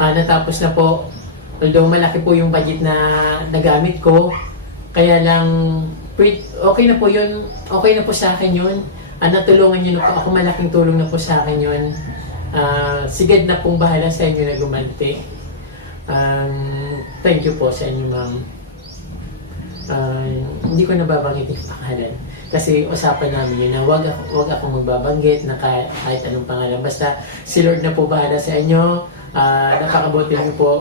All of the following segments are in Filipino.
natapos na po. Although malaki po yung budget na nagamit ko, kaya lang okay na po yun. Okay na po sa akin yun. Natulungan nyo na po ako. Malaking tulong na po sa akin yun. Sigad na pong bahala sa inyo na gumanti. Thank you po sa inyo, ma'am. Hindi ko nababanggit yung pangalan. Kasi usapan namin yun na wag akong magbabanggit na kahit anong pangalan. Basta si Lord na po bahala sa inyo. Napakabuti niyo po.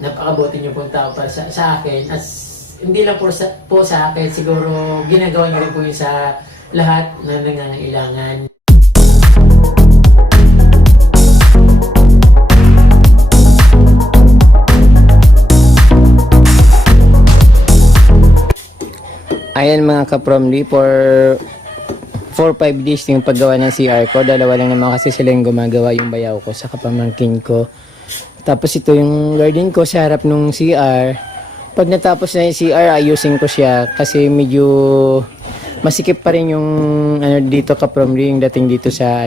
Napakabuti niyo po ang tao para sa akin. At hindi lang po sa akin. Siguro ginagawa niyo rin po yun sa lahat na nangangailangan. Ayan mga kapromly, for 4-5 days yung paggawa ng CR ko. Dalawa lang naman kasi sila yung gumagawa, yung bayaw ko sa kapamangkin ko. Tapos ito yung garden ko sa harap ng CR. Pag natapos na yung CR, ayusin ko siya kasi medyo masikip pa rin yung dito kapromly, yung dating dito sa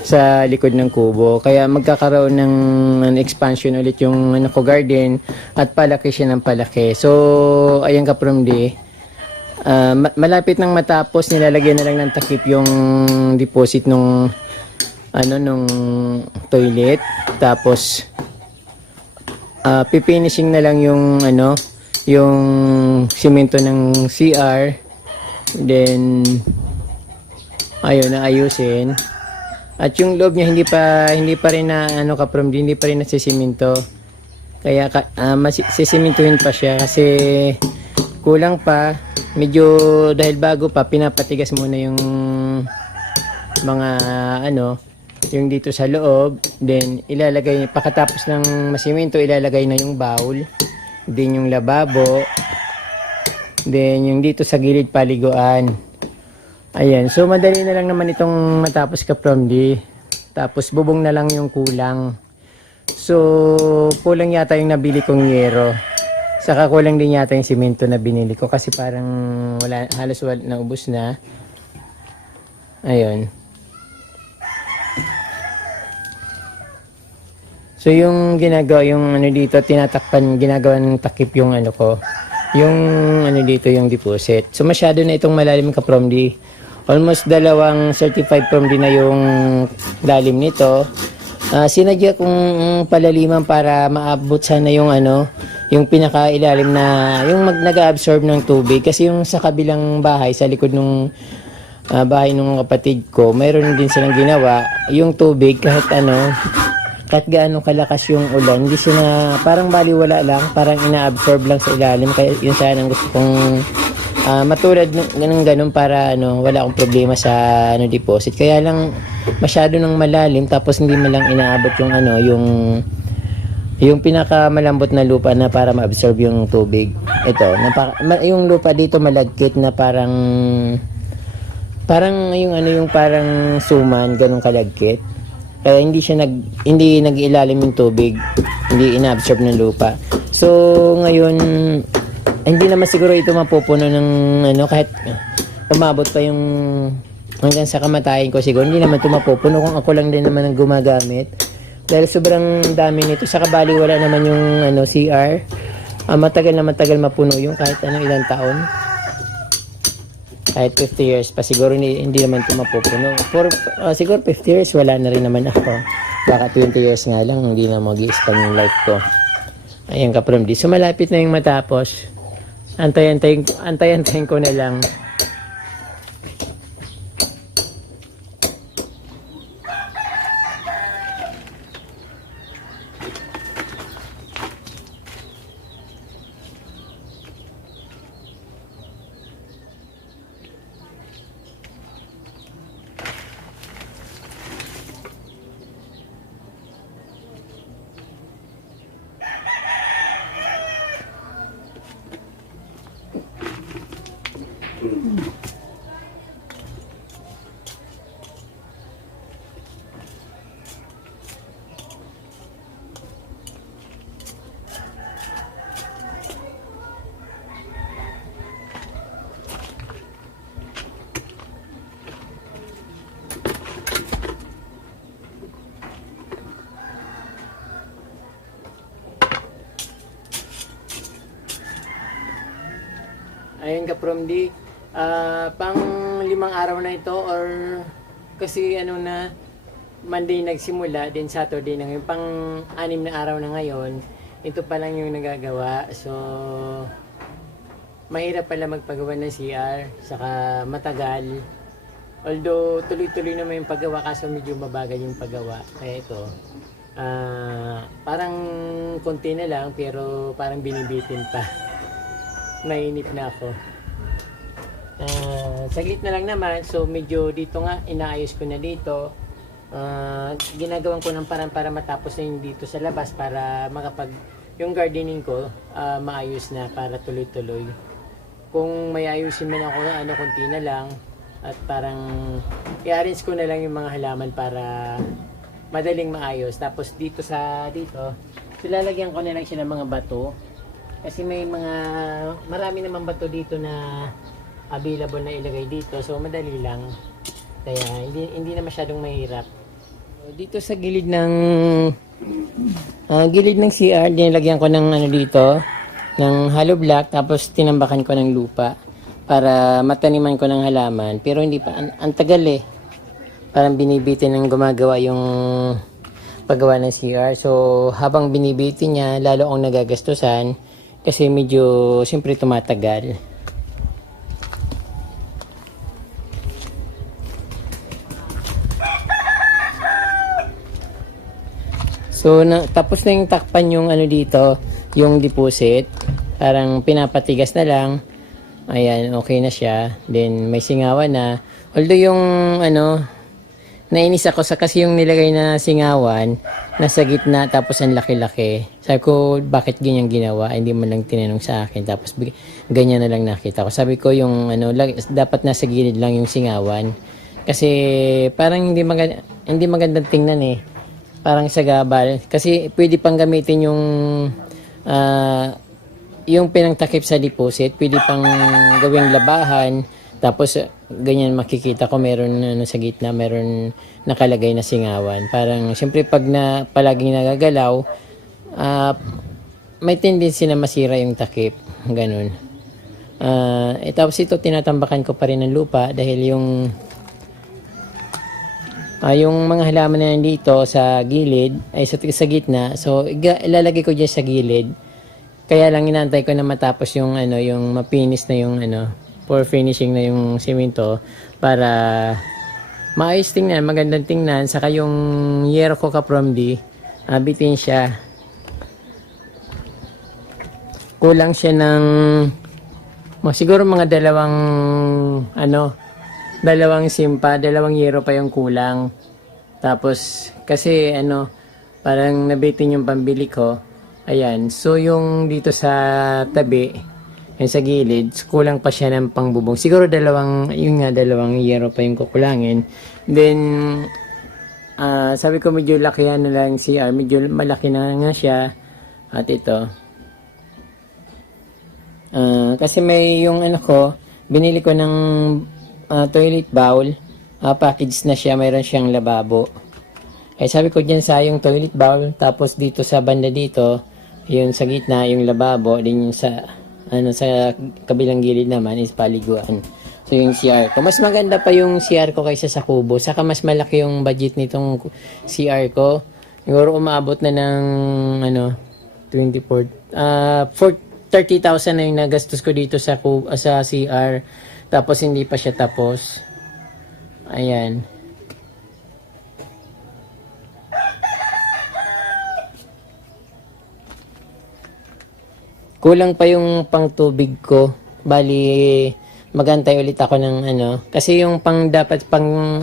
sa likod ng kubo. Kaya magkakaroon ng expansion ulit yung ko garden at palaki siya ng palaki. So ayan kapromly. Malapit nang matapos, nilalagyan na lang ng takip yung deposit nung toilet. Tapos pifinishing na lang yung yung simento ng CR. Then ayun na ayusin. At yung loob niya hindi pa rin na hindi pa rin nasisimento. Kaya sisimintuhin pa siya kasi kulang pa. Medyo dahil bago pa, pinapatigas muna yung mga yung dito sa loob. Then ilalagay, pagkatapos ng masiminto, ilalagay na yung bowl, then yung lababo, then yung dito sa gilid paliguan. Ayan, so madali na lang naman itong matapos kapromly. Tapos bubong na lang yung kulang. So kulang yata yung nabili kong yero. Saka kulang din yata yung simento na binili ko kasi parang halos naubos na. Ayun. So yung ginagawa, yung dito, tinatakpan, ginagawa ng takip yung ko. Yung dito, yung deposit. So masyado na itong malalim kapromly. Almost 2 certified promly na yung lalim nito. Sinadya kong palaliman para maabot sana yung yung pinakailalim na yung nag-absorb ng tubig kasi yung sa kabilang bahay sa likod ng bahay ng kapatid ko mayroon din silang ginawa yung tubig kahit gaano kalakas yung ulan hindi siya parang baliwala lang, parang ina-absorb lang sa ilalim. Kaya yun sana ang gusto kong matulad ng ganun para wala akong problema sa deposit. Kaya lang masyado nang malalim tapos hindi man lang inaabot yung pinakamalambot na lupa na para ma-absorb yung tubig. Ito, yung lupa dito malagkit na parang yung parang suman, ganun kalagkit. Kaya hindi nag-ilalim yung tubig, hindi ina-absorb ng lupa. So ngayon hindi naman siguro ito mapupuno ng kahit umabot pa yung hanggang sa kamatayan ko, siguro hindi naman ito mapupuno kung ako lang din naman ang gumagamit. Dahil sobrang dami nito. Sa kabali wala naman yung CR. Matagal na matagal mapuno yung kahit ilang taon. Kahit 50 years pa siguro hindi naman ito mapupuno. Siguro 50 years wala na rin naman ako. Baka 20 years nga lang hindi na mag-i-span yung life ko. Ayan kapromly. So malapit na yung matapos. Antay-antayin ko na lang. Ayun ka from di pang 5 araw na ito or kasi ano na Monday nagsimula, then Saturday na ngayon, pang 6 na araw na ngayon, ito pa lang yung nagagawa. So, mahirap pala magpagawa ng CR, saka matagal. Although, tuloy-tuloy naman yung paggawa, kaso medyo mabagal yung paggawa. Kaya ito, parang konti na lang, pero parang binibitin pa. Mainip na ako. Saglit na lang naman, so medyo dito nga, inaayos ko na dito. Ginagawan ko ng parang para matapos na yung dito sa labas para yung gardening ko maayos na para tuloy-tuloy. Kung may ayusin man ako konti na lang at parang i-arrange ko na lang yung mga halaman para madaling maayos. Tapos dito so lalagyan ko na lang siya ng mga bato kasi marami naman bato dito na available na ilagay dito, so madali lang. Kaya hindi na masyadong mahirap. Dito sa gilid ng CR, dinalagyan ko ng dito, ng hollow block, tapos tinambakan ko ng lupa para mataniman ko ng halaman. Pero hindi pa, ang tagal eh. Parang binibitin ng gumagawa yung paggawa ng CR. So habang binibitin niya, lalo akong nagagastusan kasi medyo siyempre tumatagal. So, tapos na yung takpan yung dito, yung deposit. Parang pinapatigas na lang. Ayan, okay na siya. Then, may singawan na. Although yung, nainis ako kasi yung nilagay na singawan, nasa gitna, tapos ang laki-laki. Sabi ko, bakit ganyan ginawa? Hindi man lang tinanong sa akin. Tapos, ganyan na lang nakita ko. Sabi ko, yung, dapat nasa gilid lang yung singawan. Kasi, parang hindi magandang tingnan eh. Parang sagabal. Kasi pwede pang gamitin yung pinangtakip sa deposit. Pwede pang gawing labahan. Tapos ganyan makikita ko meron sa gitna, meron nakalagay na singawan. Parang siyempre pag palaging nagagalaw, may tendency na masira yung takip. Ganun. Tapos ito tinatambakan ko pa rin ng lupa dahil yung mga halaman na nandito sa gilid, ay sa gitna, so ilalagay ko dyan sa gilid. Kaya lang inantay ko na matapos yung mapinis na yung for finishing na yung simento para maayos tingnan, magandang tingnan. Saka yung yero ko from di, bitin siya. Kulang siya ng siguro mga dalawang simpa, 2 yero pa yung kulang. Tapos, kasi parang nabitin yung pambili ko. Ayan. So, yung dito sa tabi, yung sa gilid, kulang pa siya ng pangbubong. Siguro 2 yero pa yung kukulangin. Then, sabi ko medyo lakihan na lang CR. Medyo malaki na nga siya. At ito. Kasi may yung binili ko ng toilet bowl, package na siya, mayroon siyang lababo. Sabi ko dyan sa yung toilet bowl, tapos dito sa banda dito, yung sa gitna, yung lababo, din yung sa kabilang gilid naman is paliguan. So yung CR ko, mas maganda pa yung CR ko kaysa sa kubo, saka mas malaki yung budget nitong CR ko. Siguro umabot na ng 30,000 na yung nagastos ko dito sa CR. Tapos hindi pa siya tapos. Ayan. Kulang pa yung pangtubig ko. Bali magantay ulit ako ng kasi yung dapat pang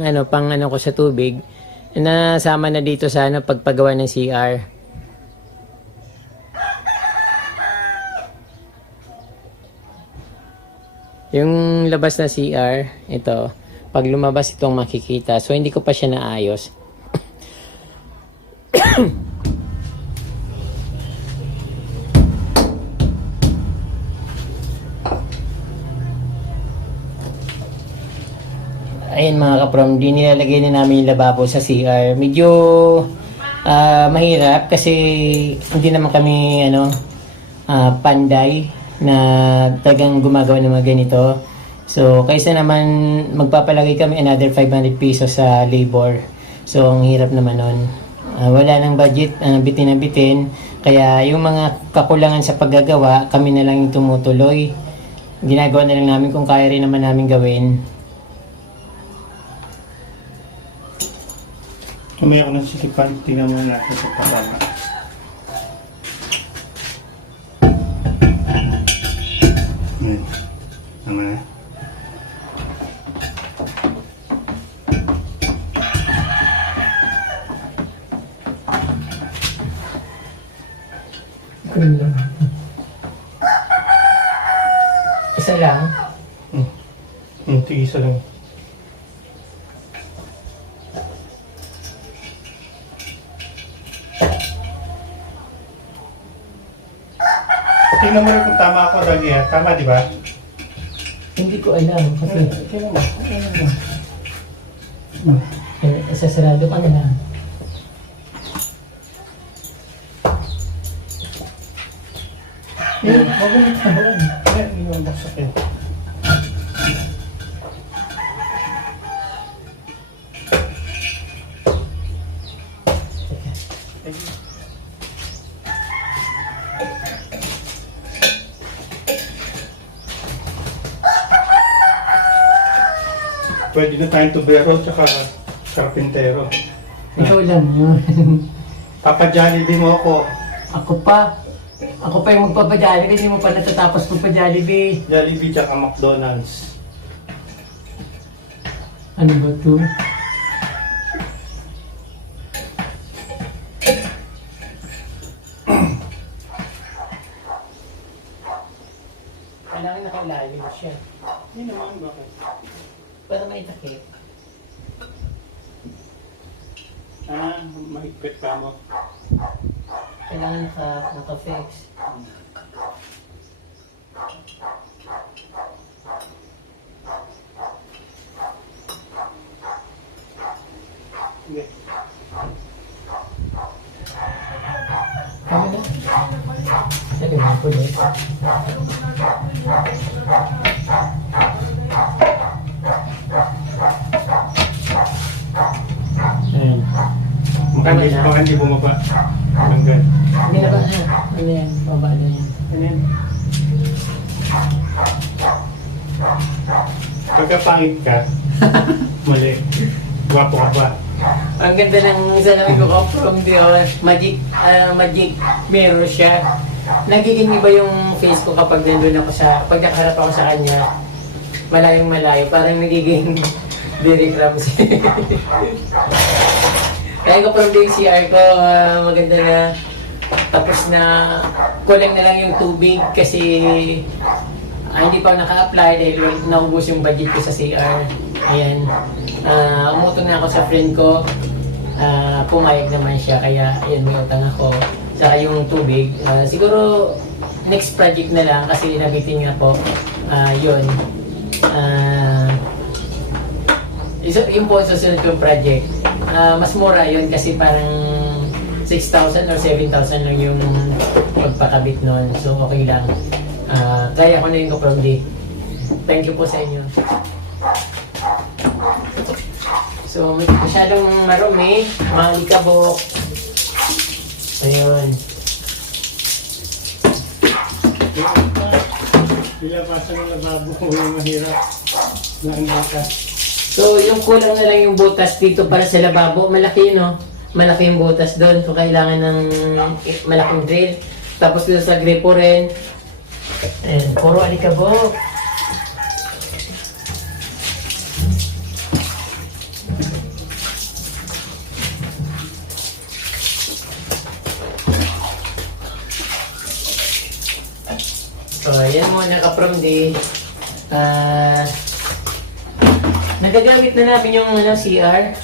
ko sa tubig nasama na dito sa pagpagawa ng CR. Yung labas na CR, ito, pag lumabas itong makikita. So, hindi ko pa siya naayos. Ayan mga kaprom, nilalagay na namin yung lababo sa CR. Medyo mahirap kasi hindi naman kami panday. na tagang gumagawa ng mga ganito. So, kaysa naman magpapalagay kami another 500 pesos sa labor. So, ang hirap naman nun. Wala nang budget, bitin na bitin. Kaya yung mga kakulangan sa paggagawa, kami na lang yung tumutuloy. Ginagawa na lang namin kung kaya rin naman namin gawin. Tumaya ko ng sisipan, tingnan mo natin sa pagkama. Tama na. Isa lang. Sige, isa lang. Tingnan mo rin kung tama ako, Dagi, ha? Tama, di ba? Hindi ko alam kasi Tingnan mo. sasarado pa na lang. Wag mo itahawan. Hindi mo masakit. Pwede na tayong tubero tsaka karpintero. Ikaw lang yun. Papa Jollibee mo ako. Ako pa. Ako pa yung magpapajollibee, hindi mo pa natatapos magpa-Jollibee. Jollibee tsaka McDonald's. Ano ba to? Kailangan nakalalim siya. Hindi naman, bakit? Para may takip. Mahigpit pa mo. Kailangan naka-fix. Hindi. Kami na. Sabi mo po ulit. Ayan. Baka hindi bumaba. Hanggang. Hindi na ba? Ano yan? Baba na yan. Ano yan? Pagkapangit ka, mali. Gwapo ka pa. Ang ganda ng isa namin ko from the magic mirror siya. Nagiging iba yung face ko kapag nandun ako pag nakaharap ako sa kanya, malayong malayo, parang nagiging Derek Ramsey. Kaya ko from the CR ko, maganda na, tapos na, kulang na lang yung tubig kasi hindi pa ako naka-apply dahil naubos yung budget ko sa CR. Ayan. Umutong na ako sa friend ko. Pumayag naman siya. Kaya, ayan, may utang ako. Saka yung tubig. Siguro, next project na lang kasi nabitin nga po. Yun. Yung po susunod kong project. Mas mura yun kasi parang 6,000 or 7,000 lang yung pagpakabit nun. So, okay lang. Kaya ko na yung kapromdi. Thank you po sa inyo. So, masyadong marumi, malikabok. Ayun. Nilabasan ng lababo ko yung mahirap. Laking baka. So, yung kulang na lang yung butas dito para sa lababo. Malaki, no? Malaki yung butas doon. So, kailangan ng malaking drill. Tapos dito sa gripo rin. Ayan, puro alikabok. So, ayan muna ka-from-day. Nagagamit na namin yung CR.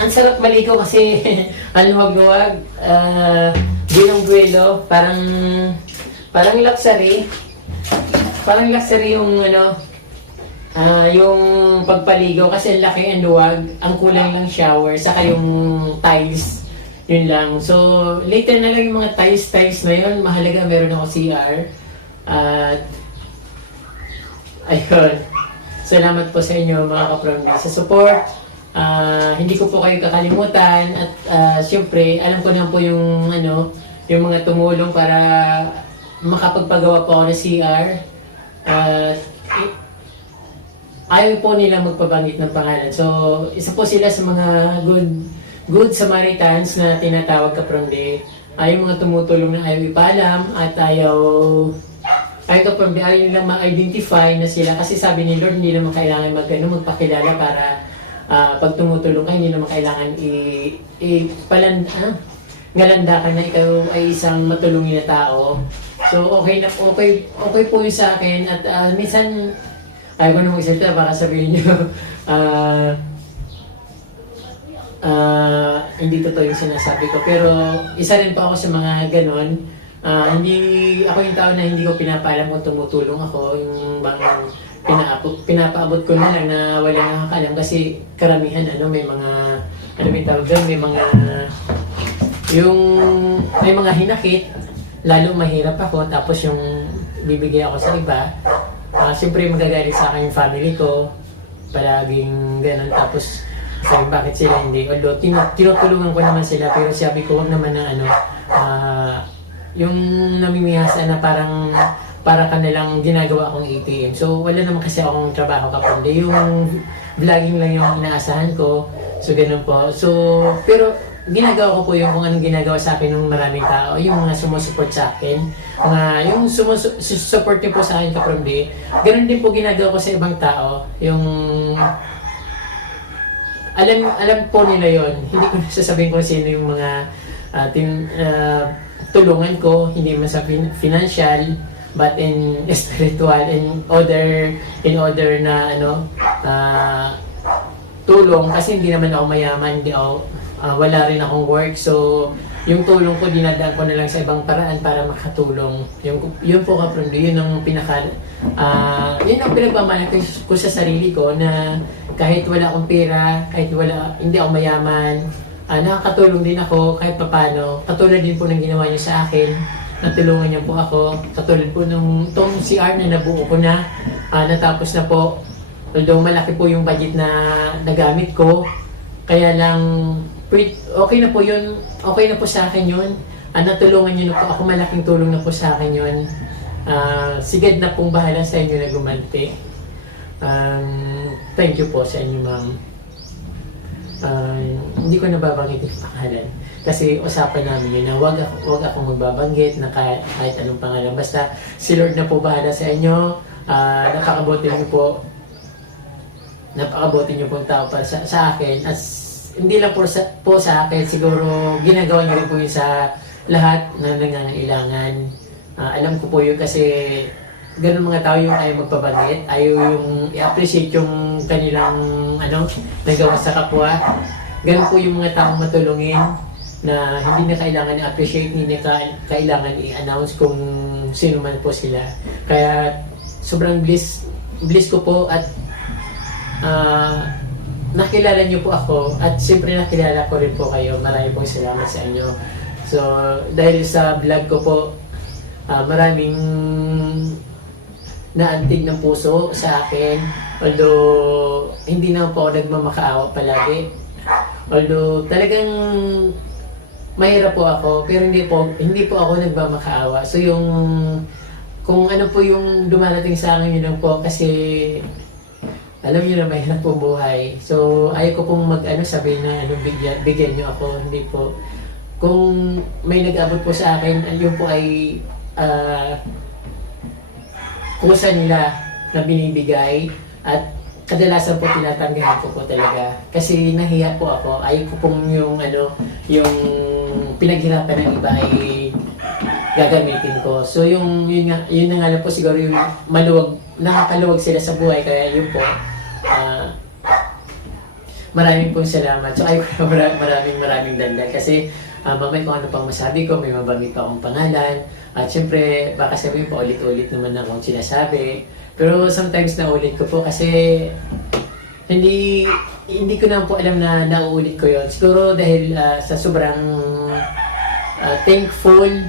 Ang sarap maligo kasi ang luwag-luwag. Gulong-gulo. Parang luxury. Parang luxury yung yung pagpaligo kasi ang laki ang luwag. Ang kulang lang shower. Saka yung tiles. Yun lang. So, later na lang yung mga tiles na yun. Mahalaga meron ako CR. At ayun, salamat po sa inyo mga kapromdi sa support. Hindi ko po kayo kakalimutan at syempre alam ko na po yung yung mga tumulong para makapagpagawa po ako ng CR. Ayaw po nila magpabanggit ng pangalan. So, isa po sila sa mga good Samaritans na tinatawag kapromdi. Yung mga tumutulong na ayaw ipaalam at ayaw kapromdi, ayaw nila ma-identify na sila kasi sabi ni Lord, hindi naman kailangan magpakilala para pag tumutulong ka, hindi naman kailangan ngalandakan na ikaw ay isang matulungin na tao. So, okay po yun sa akin at minsan ayaw ko nung magsalita, baka sabihin nyo, hindi totoo yung sinasabi ko. Pero isa rin po ako sa mga ganon. Hindi ako yung tao na hindi ko pinapaalam kung tumutulong ako. Yung bang pinapaabot ko na lang na wala nakakalam. Kasi karamihan, may mga, may tawag doon, may mga hinakit. Lalo mahirap ako, tapos yung bibigay ako sa iba. Siyempre magagalit sa akin yung family ko, palaging ganun, tapos sabi bakit sila hindi, although tinutulungan ko naman sila, pero sabi ko wag naman na yung namimihasa na para ka nalang ginagawa akong ATM. So wala naman kasi akong trabaho kapundi, yung vlogging lang yung inaasahan ko, so ganun po. So pero ginagawa ko po yung kung anong ginagawa sa akin ng maraming tao, yung mga sumusupport sa akin, yung support niyo po sa akin kapromdi, ganun din po ginagawa ko sa ibang tao, yung alam po nila yon. Hindi ko sasabihin kung sino yung mga tulungan ko, hindi man sa financial, but in spiritual, in other na tulong, kasi hindi naman ako mayaman, hindi ako wala rin akong work, so yung tulong ko dinadaan ko na lang sa ibang paraan para makatulong. Yun po kapromdi, yun ang pinagmamalan ko sa sarili ko, na kahit wala akong pera, kahit hindi ako mayaman, nakakatulong din ako kahit papano. Katulad din po ng ginawa niyo sa akin, natulungan niyo po ako. Katulad po nung itong CR na nabuo ko na, natapos na po. Although malaki po yung budget na nagamit ko, kaya lang okay na po yun, okay na po sa akin yun. Natulungan niyo na po ako, malaking tulong na po sa akin yun. Sigad na pong bahala sa inyo na gumanti. Thank you po sa inyo, ma'am. Hindi ko nababanggit yung pangalan kasi usapan namin yun na wag akong magbabanggit na kahit anong pangalan, basta si Lord na po bahala sa inyo. Napakabuti niyo po ang tao para sa akin, at hindi lang po sa akin, siguro ginagawa niyo rin po yun sa lahat na nangangailangan. Alam ko po yun kasi ganun mga tao yung ayaw magpabanggit, ayaw yung i-appreciate yung kanilang nagawa sa kapwa. Ganun po yung mga taong matulungin na hindi na kailangan i-appreciate, hindi na kailangan i-announce kung sino man po sila. Kaya sobrang bliss ko po, at nakilala niyo po ako, at siyempre nakilala ko rin po kayo. Marami pong salamat sa inyo. So dahil sa vlog ko po, maraming naantig ng puso sa akin, although hindi naman po ako nagmamakaawa palagi, although talagang mahirap po ako, pero hindi po ako nagmamakaawa. So yung kung ano po yung dumarating sa akin, yun lang po, kasi alam niyo na mahirap po buhay. So ayaw ko pong sabihin na bigyan niyo ako, hindi po. Kung may nag-abot po sa akin, yun po ay kusa nila na binibigay, at kadalasan po tinatanggihan ko po talaga kasi nahiya po ako. Ayaw ko pong yung pinaghirapan ng iba ay gagamitin ko. So yun na nga lang po siguro yung nakakaluwag sila sa buhay, kaya yun po. Maraming pong salamat. So ayaw ko maraming dandan kasi mamay kung ano pang masabi ko, may mabanggit pa akong pangalan. At syempre, baka sabihin pa ulit-ulit naman akong sinasabi. Pero sometimes naulit ko po kasi hindi ko na po alam na nauulit ko yon. Siguro dahil sa sobrang thankful,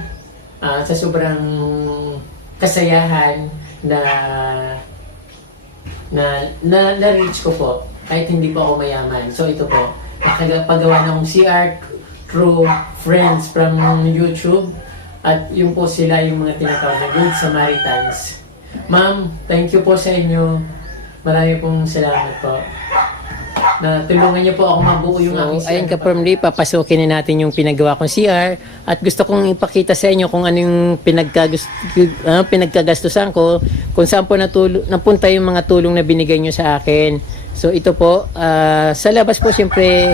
sa sobrang kasayahan na na-reach ko po kahit hindi po ako mayaman. So ito po, nakapagawa na akong CR through friends from YouTube at yung po sila yung mga tinatawag na Good Samaritans. Ma'am, thank you po sa inyo. Marami pong salamat po. Na tulungan niyo po ako mabuo yung So, aking ayun CR. ka-firmly, papasukin na natin yung pinagawa kong CR at gusto kong ipakita sa inyo kung ano yung pinagkagastusan ko, kung saan po napunta yung mga tulong na binigay nyo sa akin. So ito po, sa labas po siyempre,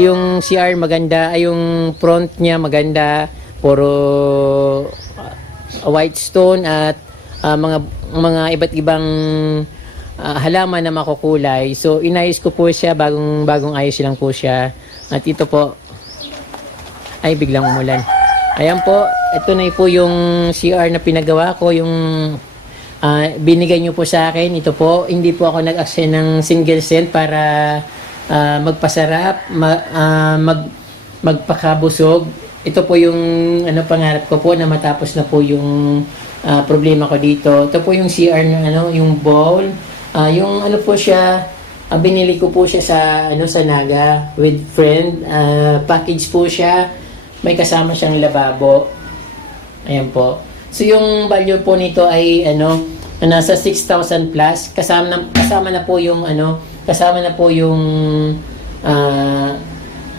yung CR maganda, yung front niya maganda, puro white stone at mga iba't ibang halaman na makukulay. So inayos ko po siya, bagong ayos lang po siya. At ito po ay biglang umulan. Ayan po, ito na po yung CR na pinagawa ko, yung binigay nyo po sa akin. Ito po, hindi po ako nag-accent ng single cent para magpasarap, magpakabusog. Ito po yung pangarap ko po na matapos na po yung problema ko dito. Ito po yung CR na yung bowl. Yung po siya, binili ko po siya sa Naga with friend. Package po siya. May kasama siyang lababo. Ayan po. So yung value po nito ay nasa 6,000 plus. Kasama na po yung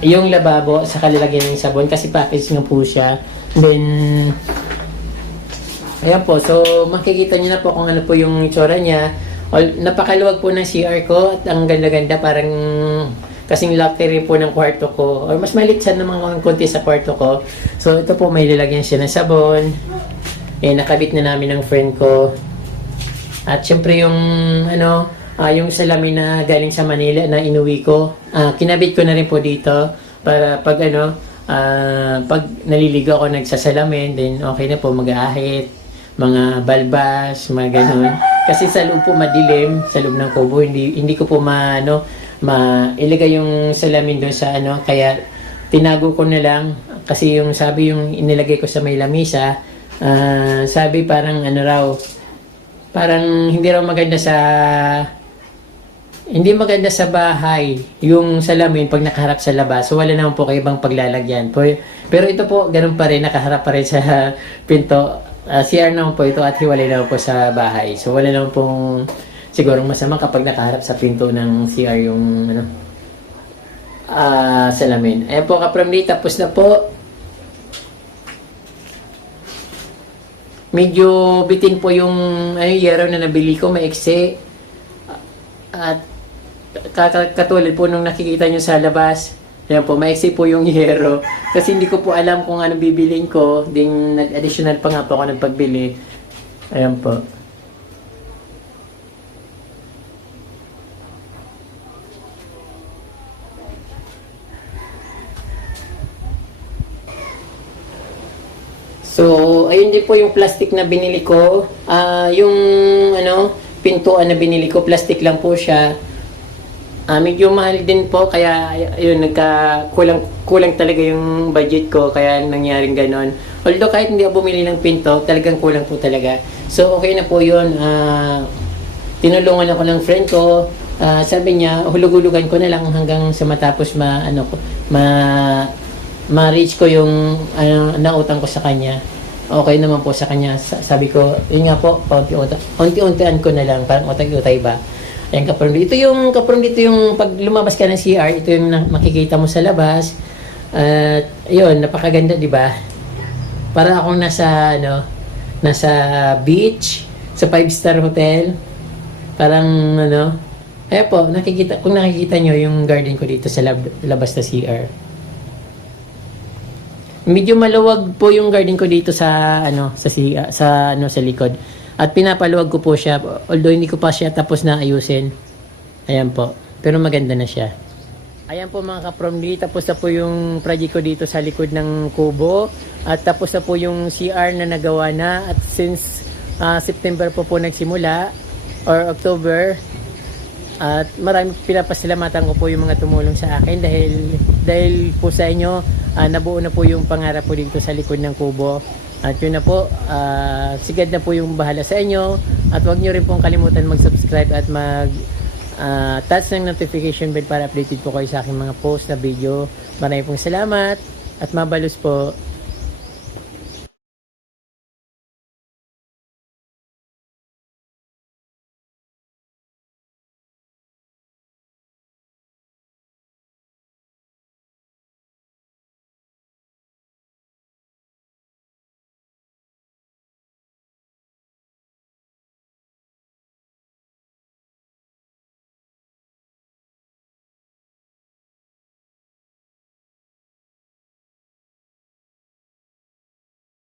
yung lababo sa kalalagyan ng sabon kasi package nga po siya. Then ayan po. So makikita niyo na po kung ano po yung itsura niya. Napakaluwag po ng CR ko at ang ganda-ganda, parang kasing laki rin po ng kwarto ko, or mas maliit siya naman konti sa kwarto ko. So ito po, may lalagyan siya ng sabon. Nakabit na namin ng friend ko. At syempre yung yung salamin na galing sa Manila na inuwi ko, kinabit ko na rin po dito para pag pag naliligo ako nagsasalamin, then okay na po, mag-aahit, mga balbas, mga ganun. Kasi sa loob po madilim, sa loob ng kubo, hindi ko po ilagay yung salamin doon sa kaya tinago ko na lang kasi yung inilagay ko sa may lamisa, sabi parang parang hindi maganda sa bahay yung salamin pag nakaharap sa labas. So wala naman po kayo ibang paglalagyan. Pero ito po, ganun pa rin, nakaharap pa rin sa pinto. CR naman po ito at hiwalay naman po sa bahay. So wala naman pong sigurong masama kapag nakaharap sa pinto ng CR yung salamin. Ayan po, kapramli, tapos na po. Medyo bitin po yung yero na nabili ko, maiksi. At katulad po nung nakikita nyo sa labas, ayan po, maiksi po yung yero. Kasi hindi ko po alam kung ano bibilin ko. Ding nag-additional pa nga po ako nagpagbili. Ayan po. So, ayun din po yung plastic na binili ko. Yung pintuan na binili ko, plastic lang po siya. Medyo mahal din po, kaya yun, kulang talaga yung budget ko, kaya nangyaring ganon. Although kahit hindi ako bumili ng pinto, talagang kulang po talaga. So okay na po yun. Tinulungan ako ng friend ko. Sabi niya, hulug-hulugan ko na lang hanggang sa matapos ma-reach ko yung nautang ko sa kanya. Okay naman po sa kanya. Sabi ko, yun nga po, unti-untian ko na lang, parang utay-utay ba. Ayan, kapron dito yung pag lumabas ka ng CR, ito yung makikita mo sa labas. At yun, napakaganda, di ba? Para akong nasa beach, sa 5-star hotel. Parang ayan po, kung nakikita nyo yung garden ko dito sa labas na CR. Medyo maluwag po yung garden ko dito sa likod. At pinapaluwag ko po siya, although hindi ko pa siya tapos na ayusin. Ayan po. Pero maganda na siya. Ayan po mga kapromli, tapos na po yung project ko dito sa likod ng kubo. At tapos na po yung CR na nagawa na. At since September po nagsimula, or October, at marami pinapasalamatan ko po yung mga tumulong sa akin dahil po sa inyo, nabuo na po yung pangarap po dito sa likod ng kubo. At yun na po, sigad na po yung bahala sa inyo. At huwag nyo rin pong kalimutan mag-subscribe at touch ng notification bell para updated po kayo sa aking mga post na video. Maraming pong salamat at mabalus po.